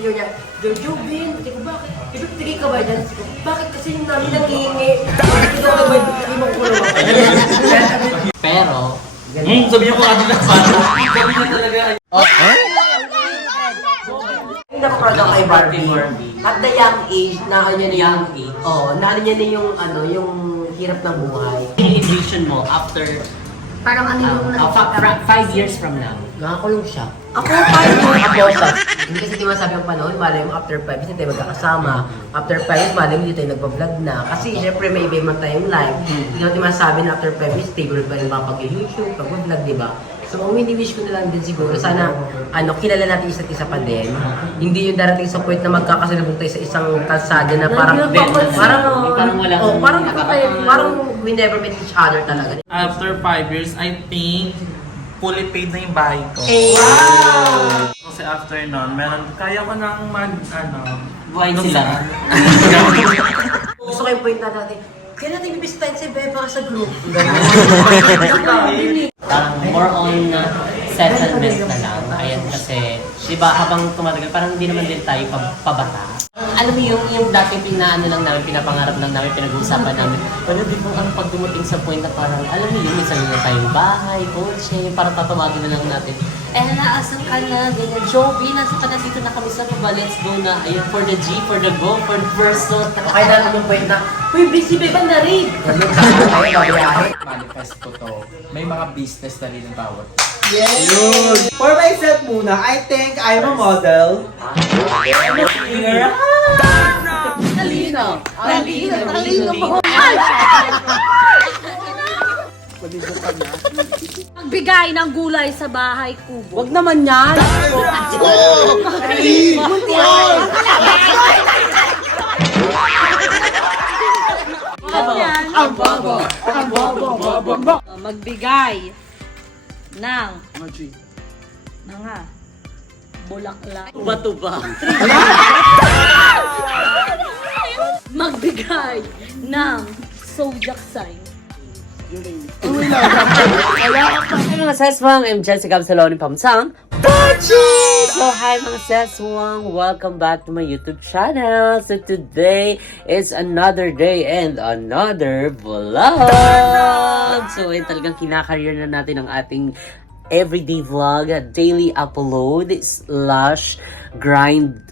video niya, Jojo Bin, sabi ko, bakit? Ibig ka ba dyan? Sabi ko, bakit kasi yung namin nangihingi? Ito ka ba, hindi mo ko naman. Pero, sabi niyo ko kanina paano? Sabi niya talaga. Nakaproud ako kay Barbie. At the young age, na ano niya na yung, na ano niya na yung hirap ng buhay. envision mo after Parang ano yung 5 years from now? nakakulong siya. Ako, 5 years ako siya. Hindi kasi di masabi ang panahon, malay mo after 5 years hindi tayo magkakasama. After 5 years, malay mo hindi tayo nagpa-vlog na. Kasi syempre may iba man tayong live. Hindi natin masabi na after 5 years, stable pa rin mga pag-YouTube, pag-vlog, di ba? So, ang wish ko na lang din siguro, sana, kilala natin isa't isa pa din. Hindi yung darating sa point na magkakasalubong tayo sa isang kalsada na parang we never met each other talaga. After 5 years, I think fully paid na yung bahay ko. Wow! Kasi after nun, kaya ko nang Buhay sila. Gusto ko yung point na natin, kaya natin ibisitahin si Bea para sa group. Parang more on settlement na lang. Ayan kasi, di ba habang tumatagal, parang hindi naman din tayo pabata. Alam mo yung dating pinaano lang namin, pinapangarap lang namin, pinag-uusapan namin. Pero di ba pag dumating sa point na parang, alam mo yun, minsan na tayong bahay, kotse, parang tatawagin na lang natin. Naasan ka na, ganyan, Joby, nasa ka na dito na kami sa Ruba, let's go na, ayun, for the G, for the go, for the person. Okay na lang yung point na, uy, busy Bea na rin! Manifest ko to. May mga business na rin ang bawat. Yes! For myself muna, I think I'm a model. Talino mo! Magbigay ng gulay sa bahay kubo. Wag naman yan! Magbigay ng bulaklak. Tuba-tuba. Magbigay ng zodiac sign. Hi mga seswang, I'm Jessica Absaloni Pamsang Pachi! So hi mga seswang, welcome back to my YouTube channel. So today is another day and another vlog. So talagang kinakareer na natin ang ating everyday vlog, daily upload / grind.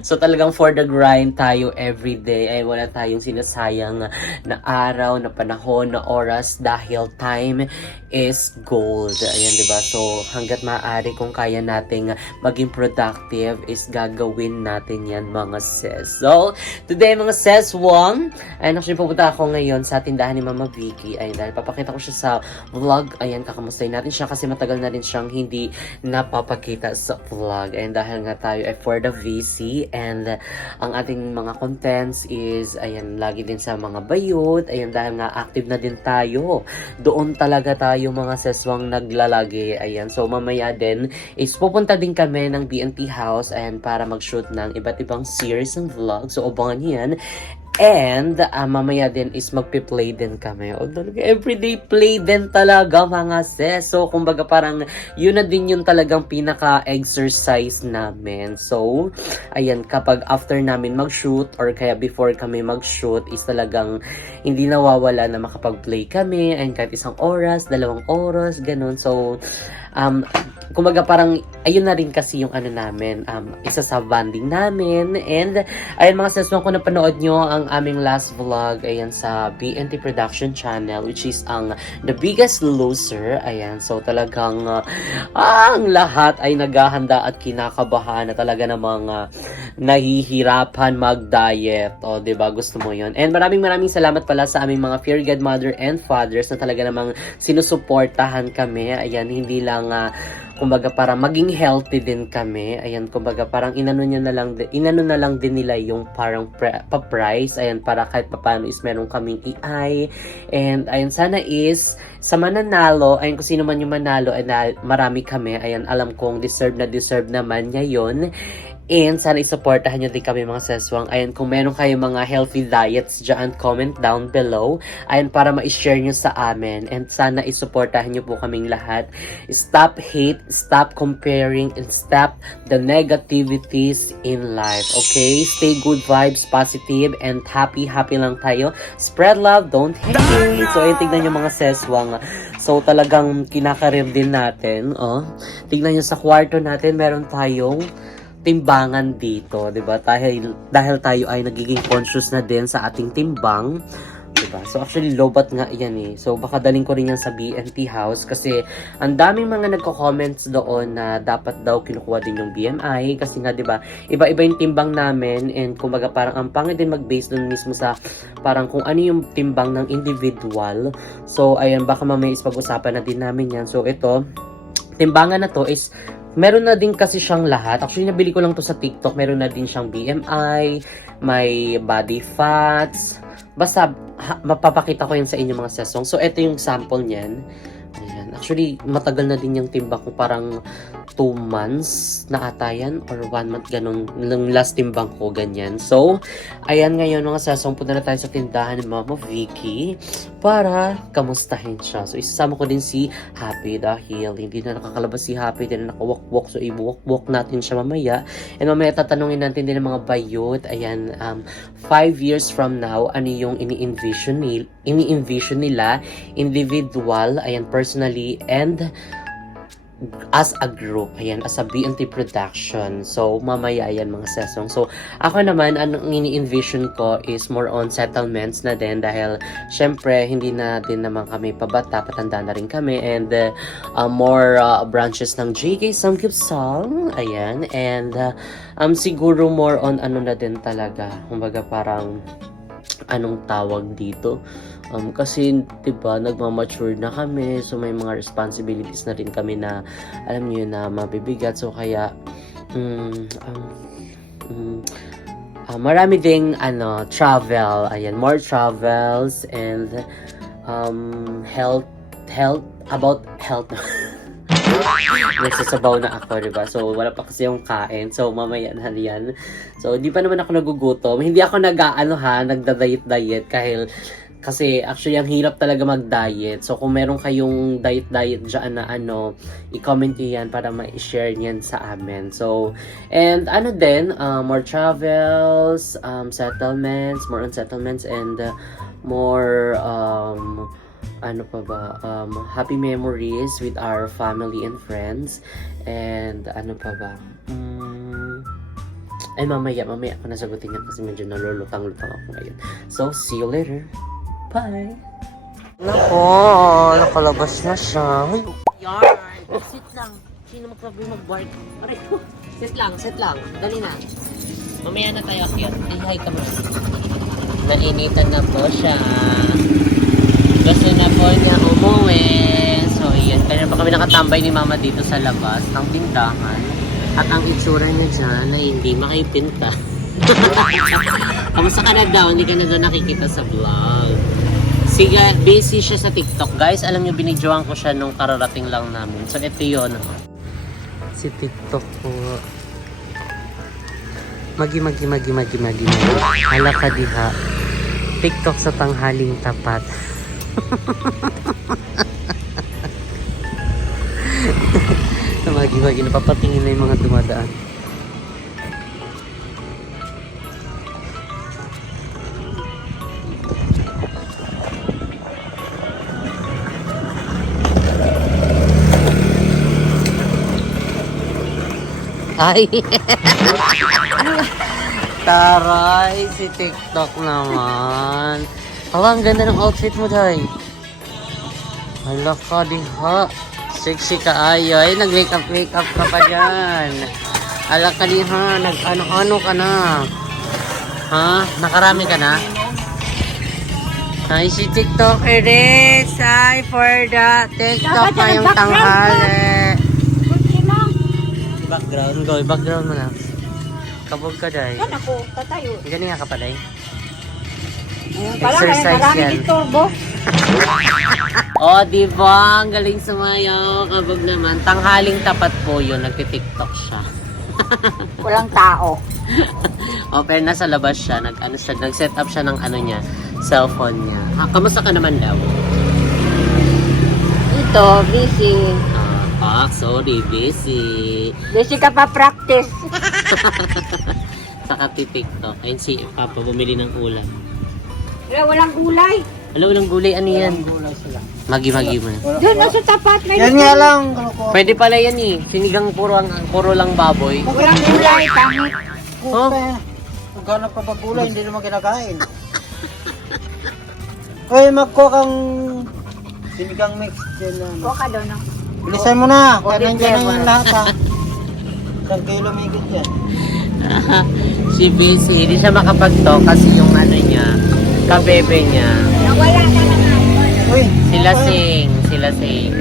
So talagang for the grind tayo everyday, ay wala tayong sinasayang na araw, na panahon, na oras dahil time is gold. Ayan, diba? So hanggat maaari kung kaya nating maging productive is gagawin natin yan mga sis. So today mga sis, actually pupunta ako ngayon sa tindahan ni Mama Vicky. Ayun, dahil papakita ko siya sa vlog. Ayan, kakamustahin natin siya kasi matagal na rin siyang hindi napapakita sa vlog. And dahil nga tayo ay for the VC and ang ating mga contents is, ayan, lagi din sa mga bayot. Ayan, dahil nga active na din tayo. Doon talaga tayo mga seswang naglalagi. Ayan, so mamaya din is pupunta din kami ng BNT House and para mag-shoot ng iba't ibang series ng vlog. So abangan niyo yan. And mamaya din is magpi-play din kami. O everyday play din talaga mga sis. So kumbaga parang yun na din yung talagang pinaka-exercise namin. So ayan, kapag after namin mag-shoot or kaya before kami mag-shoot is talagang hindi nawawala na makapag-play kami. And kahit 1 oras, 2 oras, ganun. So kumbaga parang ayun na rin kasi yung ano namin, isa sa bonding namin. And ayun mga seswang, kung napanood nyo ang aming last vlog, ayan sa BNT Production Channel, which is ang The Biggest Loser. Ayan, so talagang ang lahat ay naghahanda at kinakabahan na talaga namang nahihirapan mag-diet. O diba, gusto mo yun. And maraming salamat pala sa aming mga Fear God Mother and Fathers na talaga namang sinusuportahan kami. Ayan, hindi lang kumbaga para maging healthy din kami. Ayan, kumbaga parang inano na lang din nila yung parang pa-price. Ayan, para kahit paano is meron kaming EI. And ayan, sana is sa mananalo, ayan, kung sino man yung manalo, ay marami kami. Ayan, alam kong deserve naman niya yun. And sana isuportahan nyo din kami mga seswang. Ayan, kung meron kayong mga healthy diets dyan, comment down below. Ayan, para ma-share nyo sa amin. And sana isuportahan nyo po kaming lahat. Stop hate, stop comparing, and stop the negativities in life. Okay? Stay good vibes, positive, and happy lang tayo. Spread love, don't hate. So, ayun, tignan nyo mga seswang. So, talagang kinakarir din natin. Oh. Tignan nyo sa kwarto natin, meron tayong timbangan dito, 'di ba? Dahil tayo ay nagiging conscious na din sa ating timbang, 'di ba? So actually lobat nga 'yan eh. So baka daling ko rin yan sa BNT house kasi ang daming mga nagko-comments doon na dapat daw kinukuha din yung BMI kasi nga 'di ba? Iba-iba yung timbang namin and kumbaga parang ang pangit din mag-base doon mismo sa parang kung ano yung timbang ng individual. So ayan, baka mamaya pag-usapan na din namin 'yan. So ito, timbangan na to is meron na din kasi siyang lahat. Actually, nabili ko lang to sa TikTok. Meron na din siyang BMI, may body fats. Basta, mapapakita ko yan sa inyo mga sesong. So, ito yung sample niyan. Ayan. Actually, matagal na din yung timbang ko. Parang 2 months na ata yan. Or 1 month, ganun. Yung last timbang ko, ganyan. So, ayan ngayon mga sesong. Punta na tayo sa tindahan ni Mama Vicky para kamustahin siya. So, isasama ko din si Happy dahil hindi na nakakalabas si Happy. Hindi na nakawalk-walk. So, iwalk-walk natin siya mamaya. And mamaya tatanungin natin din ng mga bayot. Ayan, 5 years from now, ano yung ini-envision nila individual, ayan, personally, and as a group, ayan, as a BNT production. So, mamaya yan mga sesong. So, ako naman, ang ini-envision ko is more on settlements na din dahil, syempre, hindi na din naman kami pabata, patanda na rin kami, and more branches ng JK Samgyupsal, ayan, and siguro more on ano na din talaga, kumbaga parang, anong tawag dito? Kasi, diba, nagmamature na kami, so may mga responsibilities na rin kami na, alam niyo na, mabibigat. So, kaya, marami ding, travel, ayan, more travels, and, about health. Nagsasabaw na ako, diba? So, wala pa kasi yung kain. So, mamaya na yan. So, di pa naman ako nagugutom. Hindi ako nagda-diet kasi actually, ang hirap talaga mag-diet. So, kung meron kayong diet dyan na i-comment nyo yan para ma-share niyan sa amin. So, and more travels, settlements, more on settlements, and more, happy memories with our family and friends. And ay mamaya ako nasagutin yan kasi medyo nalulutang-lutang ako ngayon. So, see you later. Bye! Nako, nakalabas na siya. Yarn! Sit lang. Sino mag-bark? Sit lang. Dali na. Mamaya na tayo akyat. Ay, hi ka mo. Nainitan na po siya. Gusto na po niya umuwi. So, yan. Kaya pa kami nakatambay ni Mama dito sa labas ng tindahan. At ang itsura niya dyan ay hindi makipinta. Kamusta ka na daw? Hindi ka na daw nakikita sa vlog. Siga, busy siya sa TikTok. Guys, alam niyo, binidyoan ko siya nung kararating lang namin. So, ito yun. Si TikTok po. Magi. Hala ka diha. TikTok sa tanghaling tapat. Magi, napapatingin na yung mga dumadaan. Ay! Taray, si TikTok naman. Hala, ang ganda ng outfit mo, Day. Hala ka, diha. Sexy ka, ay. Nag-makeup ka pa dyan. Hala ka, diha. Nag-ano ka na. Ha? Nakarami ka na? Ay, si TikToker is. Ay, for the TikTok ngayong tanghali. Background mo na. Kabog ka, Day. Yan ako, tatayo. Ganyan ka pa, Day. Parang kaya marami dito, bo. Oh, diba? Ang galing sumayaw. Kabog naman. Tanghaling tapat po yun. Nagtitiktok siya. Walang tao. O, pero nasa labas siya. Nag-set up siya ng ano niya, cellphone niya. Kamusta ka naman daw? Ito, busy. Sorry, busy. Busy ka pa practice. Saka TikTok. Ayun si Papa, bumili ng ulam. Walang gulay. Alam, walang gulay. Ano yan? Magi-magi mo na. Doon na sa tapat. May Yan nga lang. Pwede pala yan eh. Sinigang puro lang baboy. Walang gulay, pangit. Oh? Maghanap ka pa gulay, hindi naman kinakain. Uy, magkuha kang sinigang mix dyan na. Kuha ka doon. No? Bilisan mo na, kaya Okay, nandiyan na flavor. yung lahat ha. 1 kilo may higit yan. Si Busy, hindi siya makapag-talk kasi yung ano niya, kabebe niya. Nawala ka na nga. Uy, Sila sing.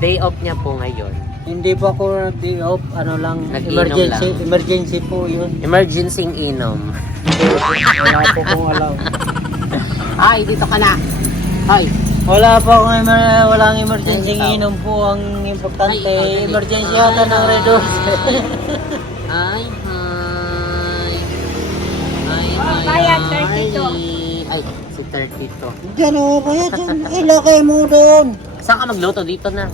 Day off niya po ngayon. hindi pa ako nag-day off, ano lang, Nag-inom emergency po yun. Emergency inom. Wala po kong alam. Ay, dito ka na. Ay, Wala po akong walang emergency inom po ang importante. Ay, Emergency yata ng Red Horse. Ay, hi. Ay, Oh, bayad, 32. Ay, si 32. Diyan o, kaya ilagay mo doon. Saan ka magluto? Dito na.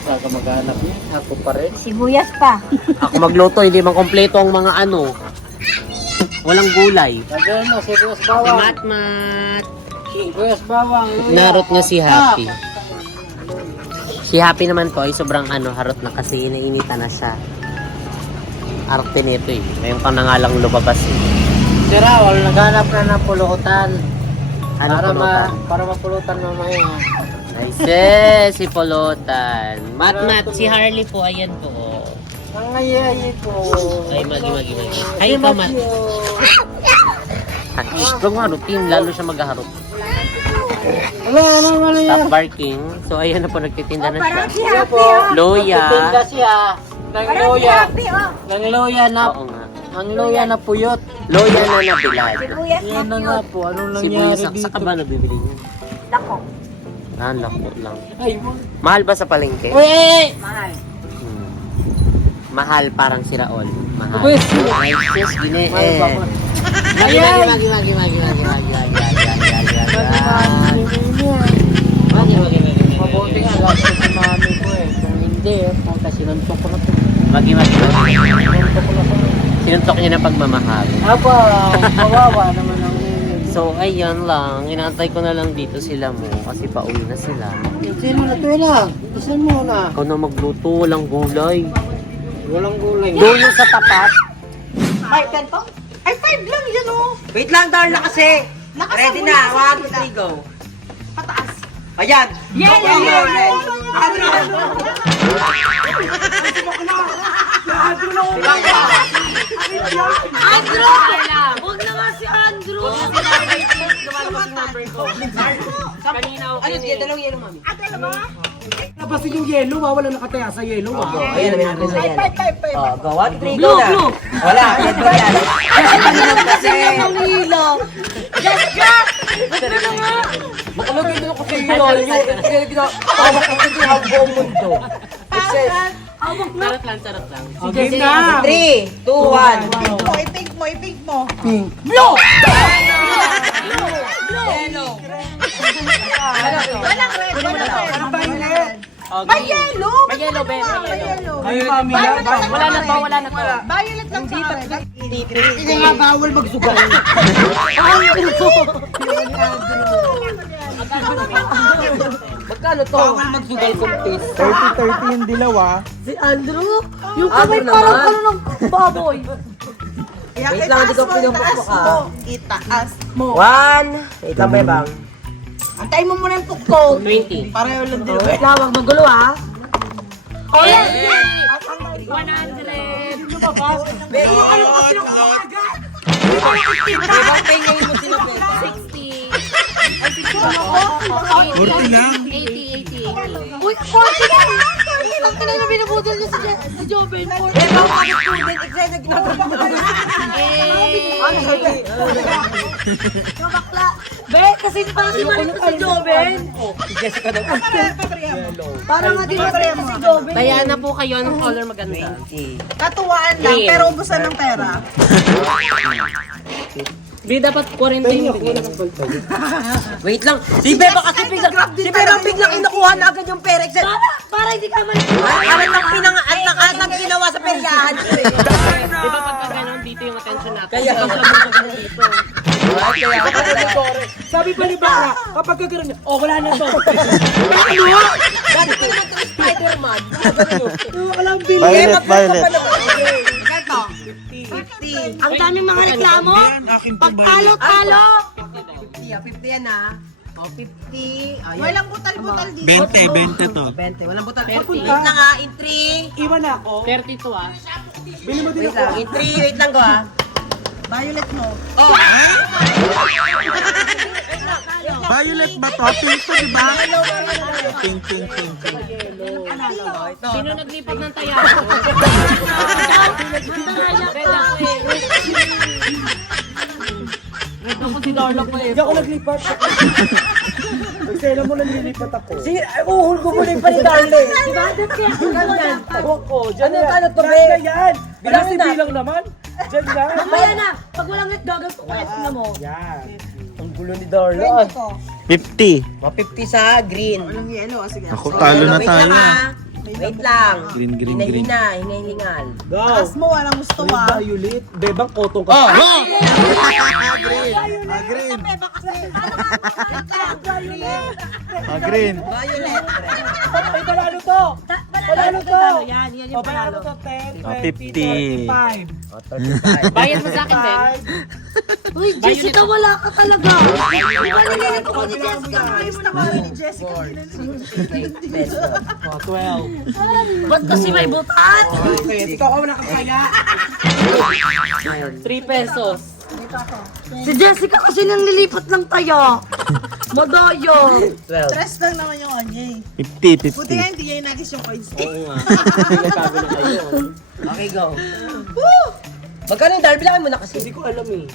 Saka maghanap niya, ako pa rin. Sibuyas pa. Ako magluto, hindi man kompleto ang mga ano. Walang gulay. Lagyan mo, sibuyas Si bawang. Matmat. Sibuyas bawang. Narot niya si Happy. Si Happy naman po ay sobrang harot na kasi inainitan na siya. Arte nito eh. Ngayon pa na nga lang lumabas eh. Si Raul, naghanap na ng pulutan. Ano pulutan? Para mapulutan mamaya. Nice, si Pulutan. Matmat, si Harley po, ayan po. Ang ayayi po. Ay, magi. Ay, ikaw, Mat. Huwag nga routine, lalo siya maghaharot. Wala naman yan. Stop barking. So, ayan na po, nagtitinda na siya. Parang si Happy, oh. Loya. Tinda siya. Ng Parang si loya. Happy, oh. Ng loya na. Oo nga. Ang loya na puyot. Loya na nabilad. Sibuyas Yan na na nga cute. po. Anong Si nangyari Buisak, dito? sa ka ba nabibili niya? Lako. Lako lang. Ay, mo. Mahal ba sa palengke? Uy! Mahal. Mahal parang si Raon. Mahal. Uy! Ay, sis, gine Mahal eh. ba ako? Magi. Mabuti nga, last ko si mami ko eh. Kung hindi eh, punta sinuntok ko na to. Magi. Sinuntok ko na to. Sinuntok niya ng pagmamahal. Aba, kawawa naman ang So, ayun lang. Inaantay ko na lang dito sila mo kasi pauwi na sila. Isin mo na to lang. Isin mo na. Ikaw na magluto, walang gulay. Walang gulay. Doon yung sa tapat. Ay, ganito? Ay, 5 lang yan, oh. Wait lang, darn na kasi. Ready na. 1, 2, 3, go. Pataas. Ayan. Yeah. Andrew! Huwag na nga si Andrew! Ano, sige, dalawang yelo, mami. Labasin yung yellow, wala nakataya sa yellow. Ayan, namin natin sa yan. 5. Oh, go. 1, 2, 3, go na. Wala. Red ba yan? Kasi. Makalagay na ako sa iyo. Kaya ginawak ko sa buong mundo. Sarap lang. Game na! 3, 2, 1. I-pink mo. Blue! Walang red, walang red. May yellow! May yellow, Ben. May yellow. Ay, mami, Wala na to. Violet lang sa red. hindi nga bawal magsugal. Magkano to? Bawal magsugal contest. 30-30 yung dilaw ah. Si Andrew? Yung kamay parang ano ng baboy. Wait lang, hindi ko pinupukpok ka. Itaas mo. 1. Wait lang, bebang. Antayin mo muna yung pukpok. 20. Pareho lang din. Wait lang, wag magulo ha. Oh, yan! 100. Ano kasi ng agad? Bebang, pengayin mo sila, bebang. 60. Ay, 60 lang. 80 lang. 80. Uy, 40 lang. 40 lang talaga binubuti. poodle niya si Joven. Eh, bakit student? Excited na ginagawa ko. Ano sabi? Bakla. Be, kasi parang si Marito si Joven. Si Jessica daw. Parang nga di ba si Joven. Kaya na po kayo ng color maganda. Katuwaan lang, pero ubusan ng pera. Di dapat 40 Wait lang. Si Beba kasi biglang kinukuha na agad yung pera. Para hindi ka mali. At lang ginawa sa peryahan. Di ba pagka gano'n, dito yung attention natin? Kaya dito. Sabi pa ni Bara, kapag kagano'n niya, oh, wala na to. dati ko naman ito Spider-Man. Walang bill. Violet. Ang daming mga reklamo. Pagtalo-talo. 50 yan ah. O, 50. Ayun. Walang butal-butal dito. 20 to. 20. Walang butal. 30. Wait lang ah. In 3. Iwan na ako. 32 ah. Bili mo din Wait ako. lang. In 3. Wait lang ko ah. Violet mo. Oh. Violet ba to? Pink to, di ba? Pink. Sino naglipat ng taya? Red ako si Darla pa eh. Hindi ako naglipat. Magsela mo nalilipat ako. Sige, uhul ko muna yung panidali. Diba? That's kaya ang ganda. Tawag ko. Diyan Ano, yan. ano to, Diyan be? na yan. Bilang Kasi na. bilang naman. Diyan yan. Mamaya na. Pag walang net, gaganto ko na mo. Yan. Ang gulo ni Darla. 50. 50 sa green. Walang yellow. Sige. Ako, talo na Wait tayo. lang ah. Wait lang. Green. Hinahina. Hinahingal. Go. Taas mo, walang gusto May ah. Violet. Bebang kotong ka. Oh! Green. Violet. Ay, panalo to. Panalo to. Yan O, yung panalo panalo. to. 10, 50. 25. Bayad mo sa akin din. Uy, Jessica, wala ka talaga. Di ba nililito ko ni Jessica? Ayos na kami ni Jessica. 12. Ba't kasi may butas? Okay, ikaw ako nakakaya. 3 pesos. Si Jessica kasi nang lilipat ng tayo. Modoyo. 12. Stress lang naman yung kanya eh. 50. Buti nga hindi niya inagis yung coins. Oo nga. Nagkago na kayo. Okay, go. Magkano yung Darby? Bilangin mo na kasi. Hindi ko alam eh.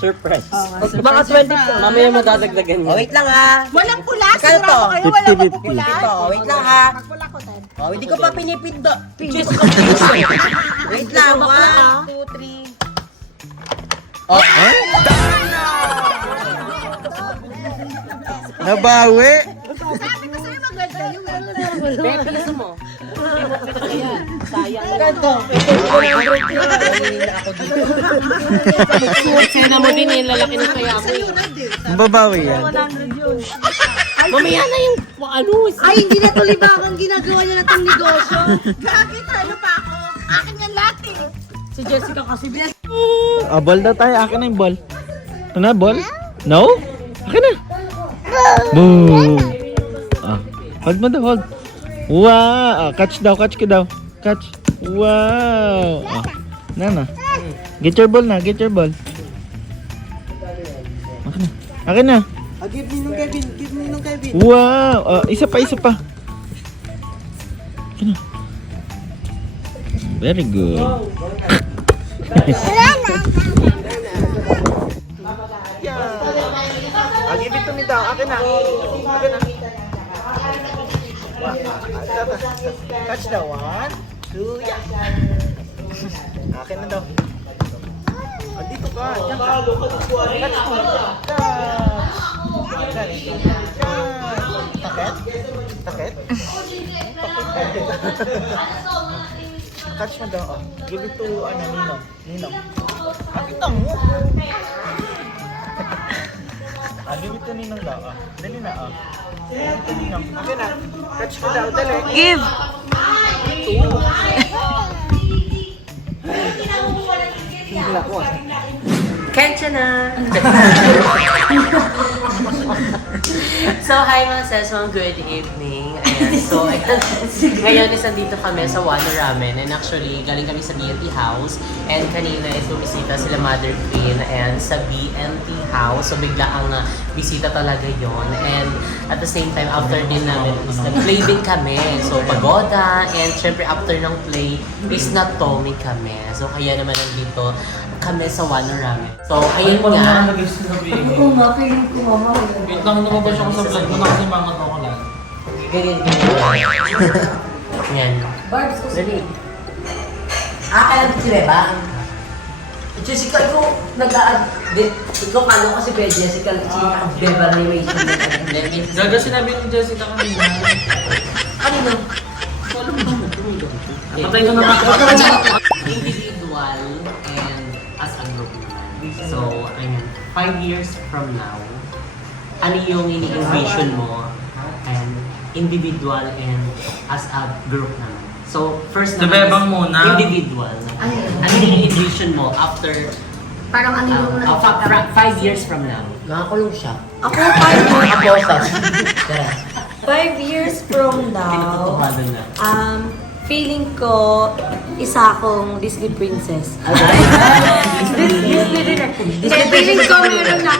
Surprise. Mga 20 Mamaya madadagdagan Oh, niya. wait lang ha. Walang pula. Magkano to? Sigurado kayo walang 50. magpupula. Ito, wait lang ha. Magpula ko, Ted. Oh, hindi ko pa pinipinda. Jessica, please. Wait lang. 1, 2, 3. Oh, Nabawi. Sabi ko sa'yo maganda yung Piso mo. Sayang. ganito. Sena mo din yung lalaki ng taya mo. Mababawi yan. Mamaya na yung ano. Ay, hindi na tuloy ba ang ginagawa niya natang negosyo? Gagi, talo pa ako. Akin yan lahat eh. Si Jessica kasi Ball daw tayo. Akin na yung ball. Ito na, ball? No? Akin na. Boom. Hold mo daw, hold. Wow. Catch daw, catch ko daw. Catch. Wow. Na. Get your ball na, get your ball. Akin na. Akin na. Give me nung Kevin. Give me nung Kevin. Wow. Isa pa. Akin na. Very good. I'll give it to me daw. Akin na. Akin na. Touch daw. 1, 2, yeah. Akin na daw. Andito ka. Diyan ka. Touch mo. Takit? Touch mo daw. Oh. Give it to Ninong. Pakita mo. Give it to Ninong daw. Dali na. Give it to Ninong. Akin na. Touch mo daw. Dali. give. Kensya na! So, hi mga Sesong, good evening. Ayan, so ngayon is nandito kami sa Wano Ramen and actually galing kami sa BNT House and kanina is bumisita sila Mother Queen and sa BNT House so bigla ang bisita talaga yon and at the same time after din namin is nag-play din kami so pagoda and syempre after ng play is natomi kami so kaya naman nandito kami sa Wano Ramen so ayun nga Oo nga, feeling ko mama. Wait lang, lumabas ako sa vlog mo na kasi mangat ako lang. ganyan yan Barbs ko dali Alam ko si Beba. Jessica, ikaw ikaw kano kasi kay Jessica, si Beba na may isang Gaga sinabi ni Jessica kanina. Kanino? Patay ko na nga. individual and as a group. So, ayun, 5 years from now, ano yung ini-envision mo and individual and as a group naman? So, first Sa Bebang muna. individual. Ano yung ini-envision mo after Parang ano yung 5 years from now? Nakakulong siya. Ako, 5 Apostas. Tara. 5 years from now, Totohanan na. feeling ko, isa akong Disney princess. Disney din eh. Kaya feeling ko meron na,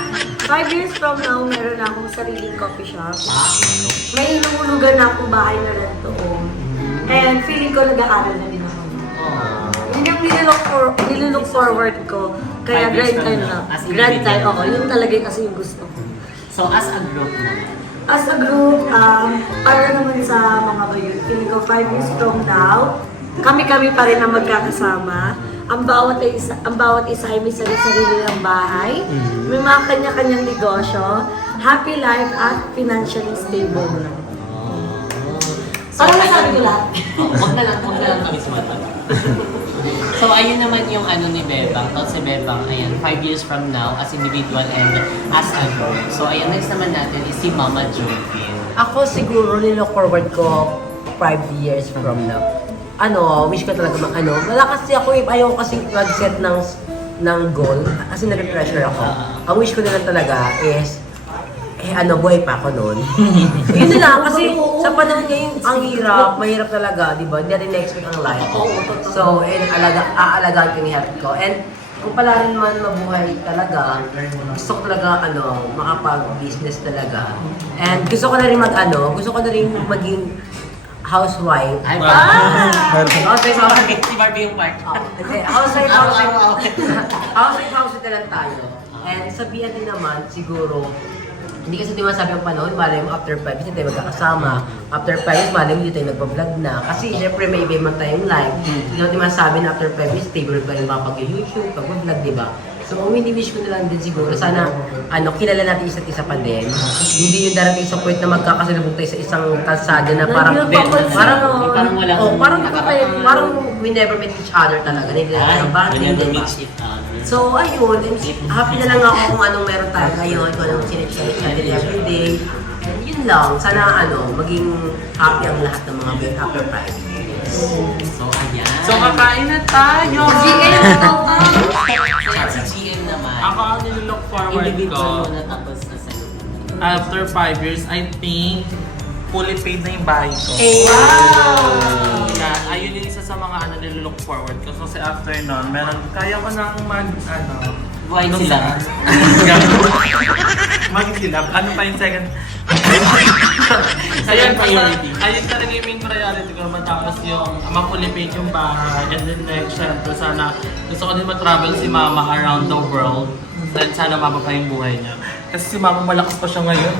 5 years from now, meron na akong sariling coffee shop. May inuulugan na akong bahay na rento. And feeling ko nag-aaral na din ako. Yun yung nilook forward ko. Kaya 5 years grad from time now, na. as Grad time, individual. oo. Yun talaga yung kasi yung gusto ko. So, as a group naman. As a group, para naman sa mga bayan, feeling ko 5 years from now, kami-kami pa rin ang magkakasama. Ang bawat isa ay may sarili-sarili ng bahay. May mga kanya-kanyang negosyo. Happy life at financially stable na. Parang nasabi ko lahat. Huwag na lang kami sumatag. So, ayun naman yung ano ni Bebang. Tapos si Bebang, ayan, 5 years from now, as individual and as a group. So, ayan, next naman natin is si Mama Joaquin. Ako siguro nilook forward ko 5 years from now. Wish ko talaga wala kasi ako ayaw ko kasi mag-set ng goal kasi nag-pressure ako. Ang wish ko na lang talaga is buhay pa ako noon. Yun na lang, kasi sa panahon ngayon, ang hirap, mahirap talaga, di ba? Hindi natin na-expect ang life. So, aalagaan ko yung health ko. And kung pala rin man mabuhay talaga, gusto ko talaga, makapag-business talaga. And gusto ko na rin maging housewife. Ay, Housewife. Si Barbie yung part. Hindi, housewife na lang tayo. And sabihan din naman, siguro, hindi kasi masabi ang panahon, malay mo after 5 years, hindi tayo magkakasama. After 5 years, malay mo hindi tayo nagpa-vlog na. Kasi syempre may iba man tayong live. Hindi natin masabi na after 5 years, stable pa rin makapag-YouTube, pag-vlog, di ba? So, ang wish ko na lang din siguro, sana, kilala natin isa't isa pa din. Hindi yung darating sa point na magkakasalubong tayo sa isang kalsada na parang we never met each other talaga. Hindi na bonding, di ba? So, ayun, happy na lang ako kung anong meron tayo ngayon, kung anong sinishare natin everyday. And yun lang, sana maging happy ang lahat ng mga after 5 years. So, ayan. So, kakain na tayo! Si GM naman. Ako ang nilook forward Individual ko. na tapos na sa After 5 years, I think, fully paid na yung bahay ko. Yan, ayun yung isa sa mga nilook forward ko. Kasi after nun, kaya ko nang buhay sila. Mag-silap. Ano pa yung second? Ayun talaga yung main priority ko. Matapos yung makulipate yung bahay. And then next, syempre, sana gusto ko din ma-travel si Mama around the world. Then sana mapa pa yung buhay niya. Kasi si Mama malakas pa siya ngayon.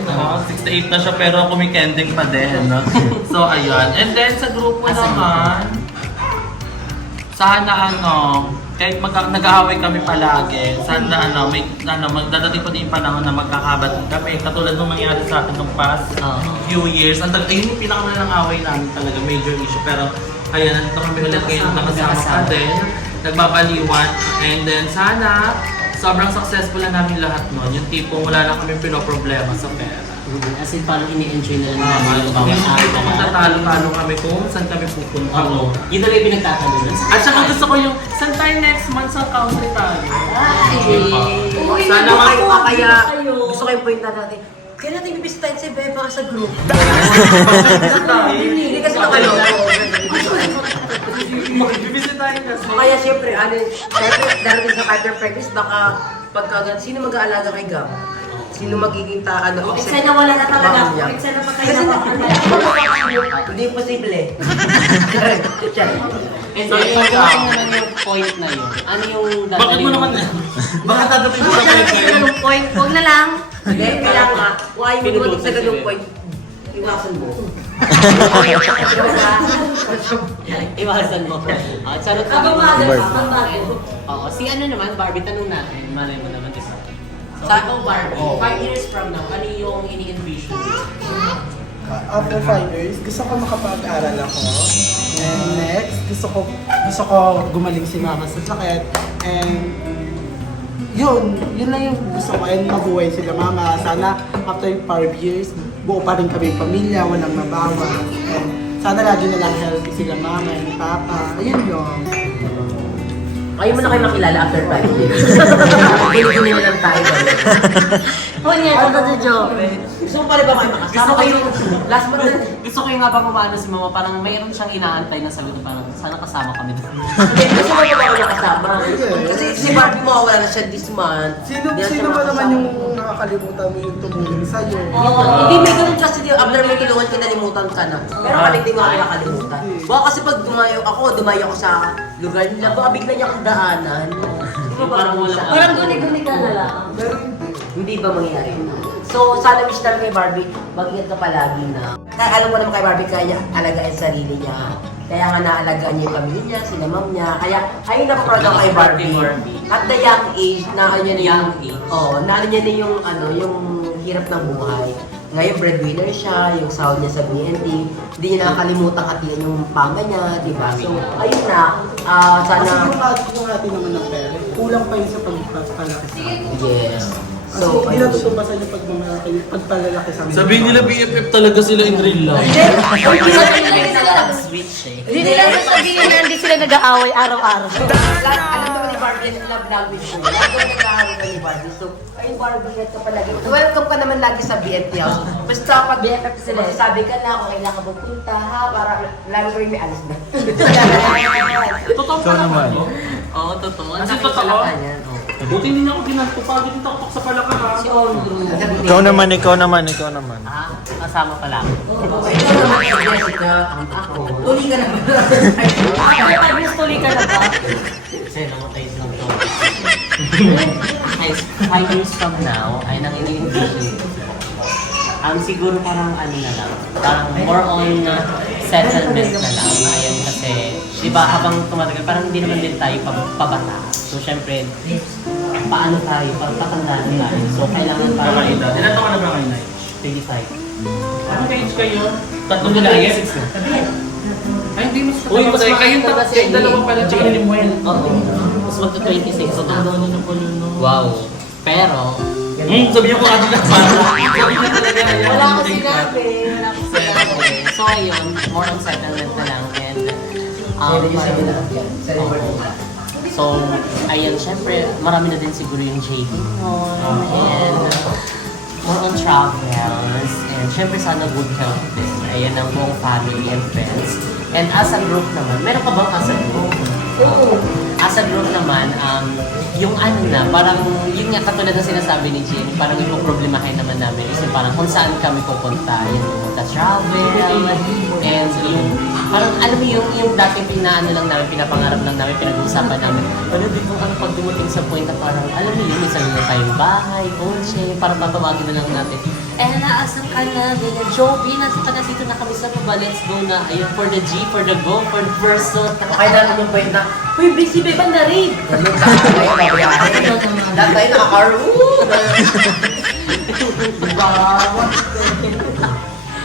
68 na siya pero kumikending pa din. No? So ayun. And then sa grupo naman, sana kahit nag-aaway kami palagi, sana magdadating po din yung panahon na magkakabat kami. Katulad nung nangyari sa akin nung past few years. Ayun yung pinakamalang away namin talaga, major issue. Pero ayun, nandito kami ulit ngayon, nakasama pa din, nagbabaliwan. And then sana, sobrang successful na namin lahat nun. Yung tipong wala lang kami pinoproblema sa pera. As in, parang ini-enjoy na lang namin yung bawat araw. Magtatalo-talo kami kung saan kami pupunta. Oo. Yun na lang yung pinagtatalunan. At saka gusto ko yung, saan tayo next month sa country tayo? Sana kaya gusto ko yung point na natin, kaya natin bibisitahin si Beba sa group. Hindi kasi nakaloko. Bibisitahin kasi. Kaya siyempre, darating sa after practice, baka sino mag-aalaga kay Gab? Sino magiging Eksena wala na talaga. Ma'am niya. Eksena pa tayo Kasi na. hindi posible. And then, pag dumating naman yung point na yun, ano yung Bakit mo naman Bakit dadating ko sa point kayo? Ganung point. Huwag na lang. Hindi, kailangan nga. Why mo dumating sa ganung point? Iwasan mo. Iwasan mo. Charot ka. Oo, si ano naman, Barbie, tanong natin. Malay mo naman isa. So, ikaw, Barbie, 5 years from now, ano yung ini-envision mo? After 5 years, gusto ko makapag-aral ako. And next, gusto ko gumaling si mama sa sakit. And yun lang yung gusto ko. And mabuhay sila mama. Sana after 5 years, buo pa rin kami pamilya, walang mabawa. And sana lagi na lang healthy sila mama and papa. Ayun yun. Ayaw mo na kayo makilala after 5 years. Gini-gini na lang tayo. Huwag niya, ito sa joke. Gusto mo pa rin ba kayo makasama kayo? Last mo na. Gusto ko yung habang umaano si mama, parang mayroon siyang inaantay na sagot na parang, sana kasama kami doon. Hindi, gusto mo ba ako nakasama? Kasi si Barbie mawawala na siya this month. Sino Hindi na siya ba naman makasama. yung nakakalimutan mo yung tumulong sa'yo? Hindi, may ganun kasi after may tulungan kinalimutan ka na. Pero kapag di mo ako nakalimutan. Baka kasi pag dumayo ako sa lugar nila, baka bigla niya akong daanan. Di ba parang wala? Parang guni-guni ka na lang. Hindi ba mangyayari? So, sana wish namin kay Barbie, mag-ingat ka palagi na. Kaya alam mo naman kay Barbie, kaya alagaan yung sarili niya. Kaya nga naalagaan niya yung pamilya niya, sila mom niya. Kaya, ayun na proud ako kay Barbie. At the young age, na niya na yung, niya na yung hirap ng buhay. Ngayon, breadwinner siya, yung sahod niya sa BNT, hindi niya nakakalimutan atiyan yung panga niya, di ba? So, ayun na, Kasi sana... yung atin naman ng pera, kulang pa yun sa pagpapalaki sa atin. Yes. Kasi hindi natutupasan yung pagpalalaki sa amin. Sabihin nila BFF talaga sila in real life. Switch eh. Hindi nila sasabihin na hindi sila nag-aaway araw-araw. Alam naman ni Barbie ang love language mo. Lagi ko nagkakaroon ka ni Barbie. So, ayun Barbie, ingat ka palagi. Welcome ka naman lagi sa BNT House. Basta pag BFF sila, sabi ka na kung kailangan ka pupunta ha, para lalo ko rin may alis na. Totoo pa naman. Oo, totoo. Kasi totoo. Buti hindi niya ako ginanto. Pagod yung takot sa palaka ha. Si Ondru. Ikaw naman. Ah, kasama pala ako. Ikaw naman si Jessica, ang ako. Tuli ka naman. Ay, pag tuloy ka na ba? Kasi namatay silang to. 5 years from now, ay nang ini-envision ko. Siguro parang ano na lang, parang more on settlement na lang. Ayan kasi, di ba habang tumatagal, parang hindi naman din tayo pabata. So syempre, paano tayo, patandaan tayo. So kailangan parang... Ilan taon ka na ba ngayon, Nay? 25. Ano ka-age kayo? Tatlong nilagay? Ay, hindi mas Uy, mas kayong makikita kasi kayong dalawa pala tsaka ni Limuel. Oo. Mas magka-26 na. Wow. Pero, Sabi niyo po kasi na Wala ko sinabi. so ayun, more on settlement na lang. And, so, ayun, syempre, marami na din siguro yung JB noon. And, more on travels. And syempre, sana good health din. Ayan ang buong family and friends. And as a group naman, meron ka bang as a group? As a group naman, yung ano na, parang, yun nga katulad ng sinasabi ni Jim, parang yung problemahin naman namin is yung parang kung saan kami pupunta, yung travel, and yung, parang alam mo yung dating pinaano lang namin, pinapangarap lang namin, pinag-uusapan namin, ano din kung ano pag dumating sa point na parang, alam mo yun, minsan na tayong bahay, kotse, parang tatawagin na lang natin, naasan ka na, ganyan, Joby, nasa ka na dito na kami sa baba, let's go na, ayun, for the G, for the go, for the person. Kaya dahil yung point na, uy, busy Beba na rin. Ganun ka kayo, babayaran. Lahat tayo naka-car.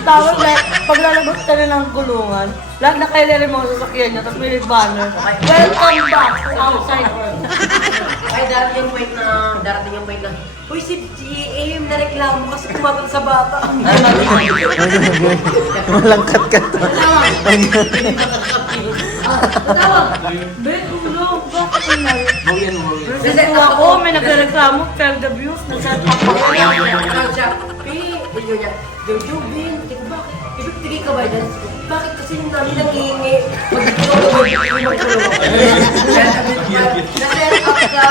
Tawag na, paglalabas ka na ng gulungan, lahat na kailari mo sa sasakyan niya, tapos may banner. Welcome back outside. Ay, darating yung point na, uy, si GM na reklamo kasi kumagal sa bata. Walang kat-kat. Tawag, Ben, tulong, bakit na? Buyan. Kasi ako, may nagreklamo, child abuse, nag-set up ako. Siya, video niya, Jojo, Bin, ikaw bakit? Ibig ka ba dyan? Bakit kasi nung namin nangihingi? Mag-ikaw ka ba? Mag-tulong ako. Na-set up ka!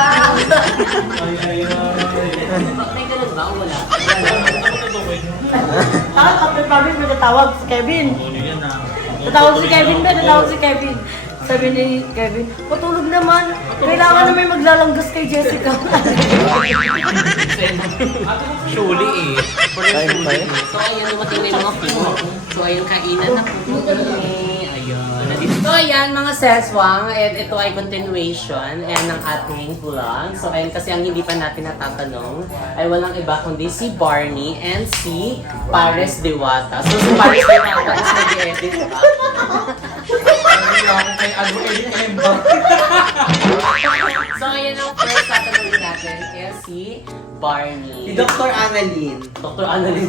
May ganun ba o wala? Tapos after promise, may natawag si Kevin. Natawag si Kevin ba? Natawag si Kevin. Sabi ni Kevin, patulog naman. Kailangan na may maglalanggas kay Jessica. Surely eh. Kain pa eh. So ayan, dumating na yung mga food. So ayan, kainan na po kami. Ayun. So ayan, mga seswang, and ito ay continuation ng ating vlog. So ayan, kasi ang hindi pa natin natatanong ay walang iba kundi si Barney and si Pares Diwata. So si Pares Diwata is nag-edit pa. So ayan, ang first tatanungin natin is si Barney. Si Dr. Annalyn. Dr. Annalyn.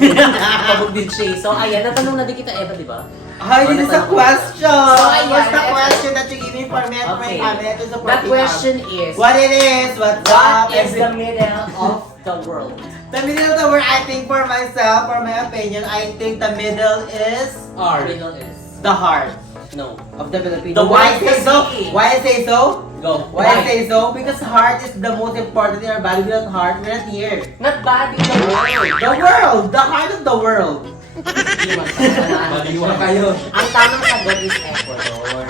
Kabog din siya. So ayan, natanong na din kita Eva, di ba? Hi, this is a question. So, ayan, What's the ito- question that you give me for me? Okay. Ito is a That question is, What it is, what's what up, is the middle of the world? The middle of the word, I think for myself, for my opinion, I think the middle is Middle is the heart no. of the Philippines. The Why I word say is so? C. Why I say so? Go. Why I say so? Because heart is the most important in our body. Without heart, we're not here. Not body, the world. The world! The heart of the world! Baliwan kayo. Ang tamang sagot is Ecuador.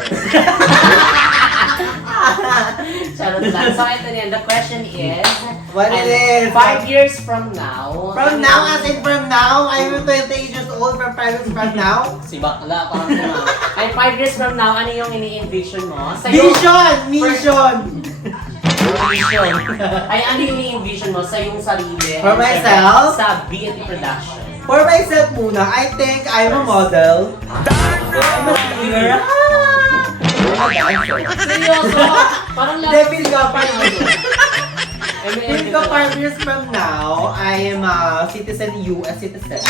Charot lang. So ito na yan. The question is, What it is? 5 years from now, From now, as in from now, I'm 28 years old from 5 years from now. si bakla, parang mga. Ay, 5 years from now, ano yung ini-envision mo? Sa'yo, Vision! Mission! vision. Ay, ano yung ini-envision mo sa iyong sarili? For and myself? Sa B&T Production. For myself muna, I think I'm a model. I'm a singer. I'm a dancer. Seryoso? Parang lang. Then, feel ko, feel ko 5 years from now, I am a citizen, US citizen.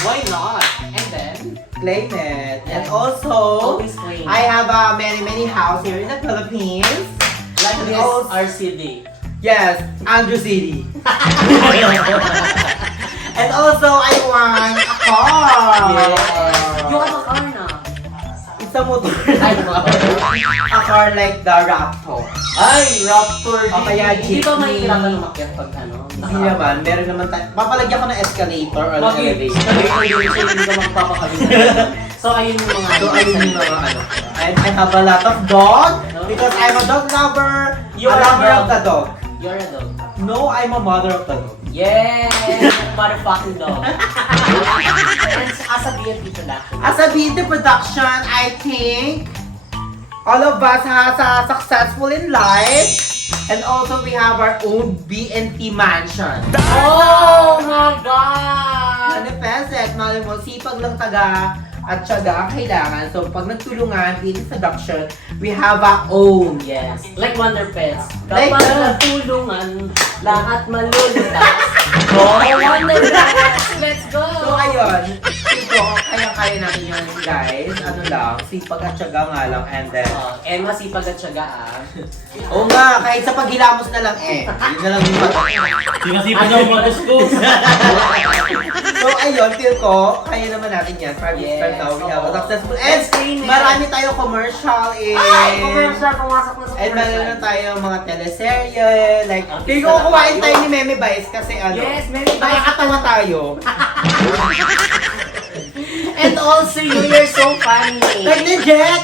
Why not? And then, Claim it. And also, always claim. I have many house here in the Philippines. Like And this also- RCD. Yes, Andrew City. And also, I want a car. You have a car na. It's a motor. Ay, wow. A car like the Raptor. Ay, Raptor. O kaya Hindi ba jeepney. mahihirapan umakyat pag ano? Hindi naman, meron naman tayo. Papalagyan ko ng escalator or elevator. Hindi ka magpapakabit. So, ayun yung mga... So, ayun yung mga ano. And I have a lot of dog because I'm a dog lover. You a are a lover dog. of the dog. You're a dog. No, I'm a mother of the dog. Yes! Motherfucking dog. And as a B&T Production. As a beauty production, I think all of us has a successful in life. And also we have our own B&T mansion. Oh my God! Manifest it, mali mo, sipag lang taga at syaga ang kailangan. So pag nagtulungan, beauty production, we have our own. Yes. Like Wonder Pets. Like Kapag the- nagtulungan, lahat malulutas. Go Wonder Pets! Let's go! So ayun, ito, kaya-kaya natin yun guys. Ano lang, sipag at syaga nga lang. And then, And masipag at syaga ah. oo nga, kahit sa paghilamos na lang eh. Yun na lang yung Sinasipag daw matustos. So ayun, feel ko, kaya naman natin yan. 5 years from Yes, now, we have a oo. successful. And Screen it. marami tayong commercial eh. Ay! Commercial! Pumasok na sa And commercial. meron tayong mga teleserye, like, Artista feel ko na kukuhain tayo. tayo ni Meme Vice kasi ano, Yes, Meme Vice. nakakatawa tayo. And also, you're so funny. Like legit!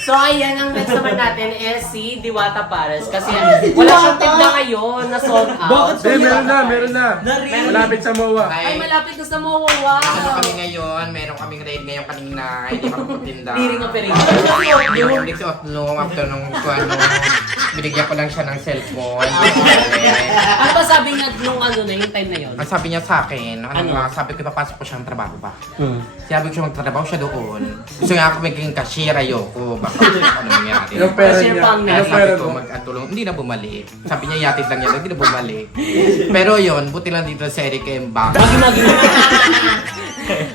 So, ayan, ang next naman natin is si Diwata Pares. Kasi Si wala siyang Diwata! tinda ngayon na sold out. Meron na. Malapit sa MOA. Ay, malapit na sa MOA. Wow! Ano kami ngayon, meron kaming raid ngayon kanina, hindi pa magpatinda. Liring operation. Yung next no, after nung ano, binigyan ko lang siya ng cellphone. Ano ba sabi niya nung ano na, yung time na yun? Ang sabi niya sa akin, Ano? sabi ko ipapasok ko siyang trabaho ba? Sabi ko siya magtrabaho siya doon. Gusto nga ako maging cashier, ayoko. Baka ano nangyari. Yung pera Kasi niya. pang Kaya Yung pera sabi ko mo. mag-atulong, hindi na bumalik. Sabi niya yatid lang niya, hindi na bumalik. Pero yun, buti lang dito sa Eric Embang. Magi-magi.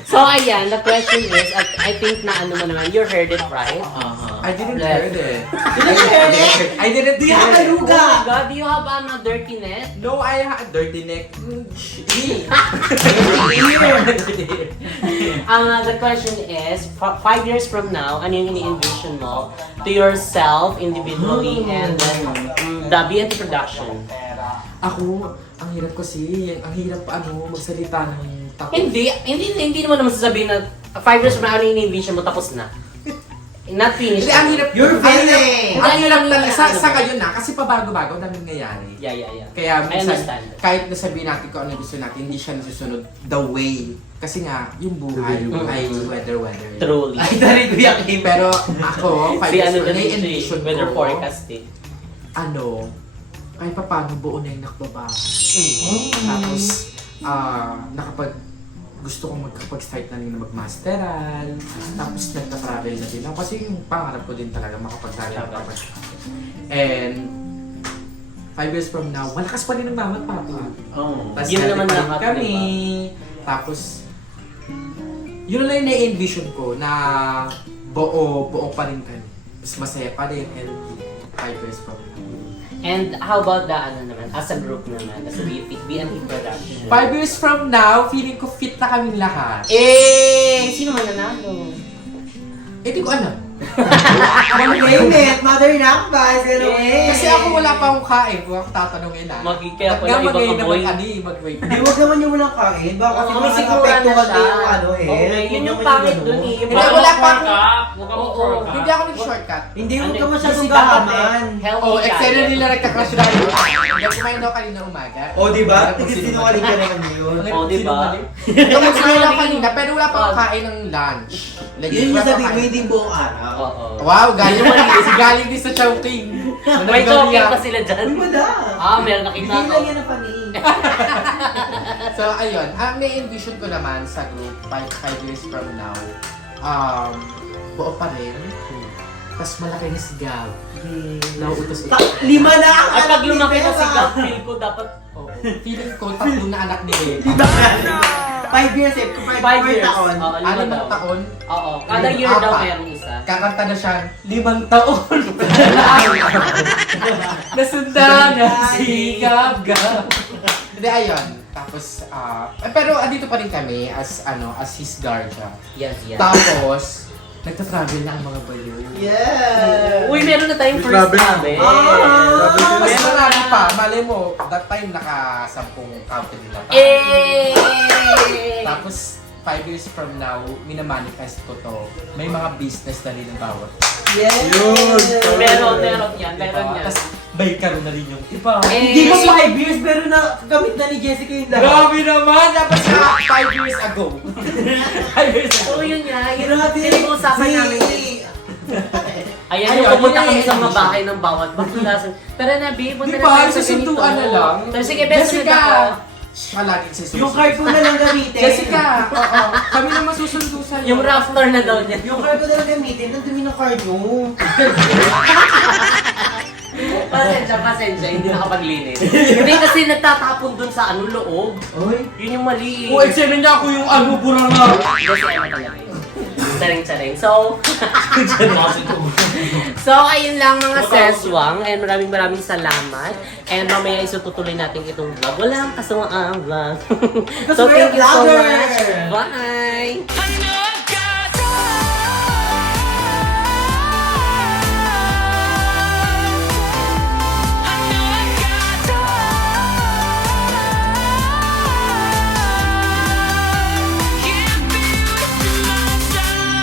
So, ayan, the question is, at I think na ano mo naman, you heard it right. I didn't Yes. hear it. I didn't Do you have a Oh luga? my God, do you have a dirty net? No, I had dirty neck. The question is, 5 years from now, ano yung ini-envision mo to yourself individually and then the BNT production? Ako, ang hirap kasi, ang hirap magsalita ng tapos. Hindi naman naman sasabihin na 5 years from now, ano yung ini-envision mo, tapos na. Not finished. Hindi, ang hirap. You're feeling. Ang hirap talaga. Sa ngayon na, kasi pabago-bago, ang daming nangyayari. Yeah. Kaya I minsan, understand. kahit nasabihin natin kung ano gusto natin, hindi siya nasusunod the way. Kasi nga, yung buhay ay weather. Truly. Ay, tarin ko yung Pero ako, 5 Si years ano from na now, rin envision siya, weather ko, forecasting. kahit pa paano buo na yung nakbabahay. Tapos, gusto kong magkapag-start na rin na magmasteral. Tapos nagta-travel na din ako. Kasi yung pangarap ko din talaga makapag-travel. And 5 years from now, malakas pa rin ang mama at papa. Tapos Yun naman healthy pa rin lahat, kami. diba? Tapos, yun lang yung na-envision ko na buo pa rin kami. Mas masaya pa rin, healthy. 5 years from now. And how about the naman, as a group naman, as a BNT production? 5 years from now, feeling ko fit na kaming lahat. Sino man nanalo? Di ko alam. Name it, Mother Nakbas, Kasi ako wala pa akong kain kung ako tatanungin na. Kaya pala iba ka boy. Mag-wait. Hindi, huwag naman yung walang kain. Baka kasi May sigura na apektuhan siya. din yung ano eh. Okay, yun yung pangit dun eh. Yung Hindi, wala pa ako. Huwag ka mag-shortcut. Hindi ako nag-shortcut. Hindi, huwag ka Ano, masyadong kasi dapat gahaman. healthy Oh, eksena diet. nila nagka-crush na yun. Kumain daw kanina umaga. O, di ba? Tapos Kasi sinungaling ka naman yun. Oh, di ba? Kumain daw kanina, pero wala pa akong kain ng lunch. Yun yung sabi mo, hindi buong araw. Oo. Wow, galing din sa Chowking. May choking pa sila dyan. Uy, wala. Meron nakita Hindi ko. lang yan ang panin. So, ayun. Ang na-envision ko naman sa group, 5 years from now, buo pa rin. Tapos malaki na si Gab. Nauutos ito. 5 na ang At pag anak ni lumaki na si Bella. Gab, feel ko dapat Feeling ko, 3 na anak ni Bella. 5 years eh, 5 per years. taon. Oo, 6 5 taon, Oo, kada year daw Apat. mayroong isa. kakanta na siya 5 taon. Nasundan na si Gab. Hindi, ayun. Tapos, pero andito pa rin kami as his guardian. Yes. Tapos, nagta-travel na ang mga baliw. Yeah! Uy, meron na tayong first Grabe. time eh. Mas marami pa. Malay mo, that time naka-10 company na tayo. Tapos, 5 years from now, minamanifest ko to. May mga business na rin ang bawat. Yes! Meron yan. Tapos, bay karoon na rin yung iba. Hindi mo 5 years, pero na gamit na ni Jessica yung lahat. Grabe naman! Dapat sa 5 years ago. 5 years ago. So yun nga, yun Grabe. pinag-uusapan namin. Ayan yung pumunta kami sa mga bahay ng bawat bakulasan. Tara na, babe, punta Di na ba? tayo sa ganito. Susunduan na lang. Pero sige, best friend ako. Siya lagi sa Yung card ko na lang gamitin. Jessica, oo. Kami na masusundo sa'yo. Yung rafter na daw niya. Yung card ko na lang gamitin, ang dumi ng card mo. Pasensya, hindi nakapaglinis. Hindi kasi nagtatapon dun sa loob. Oy. Yun yung mali. O, eksena niya ako yung burang nga. Kasi ano talaga yun. Charing. So, ayun lang mga seswang. And maraming salamat. And mamaya isututuloy natin itong vlog. Walang kasawang vlog. So, thank you so much. Bye!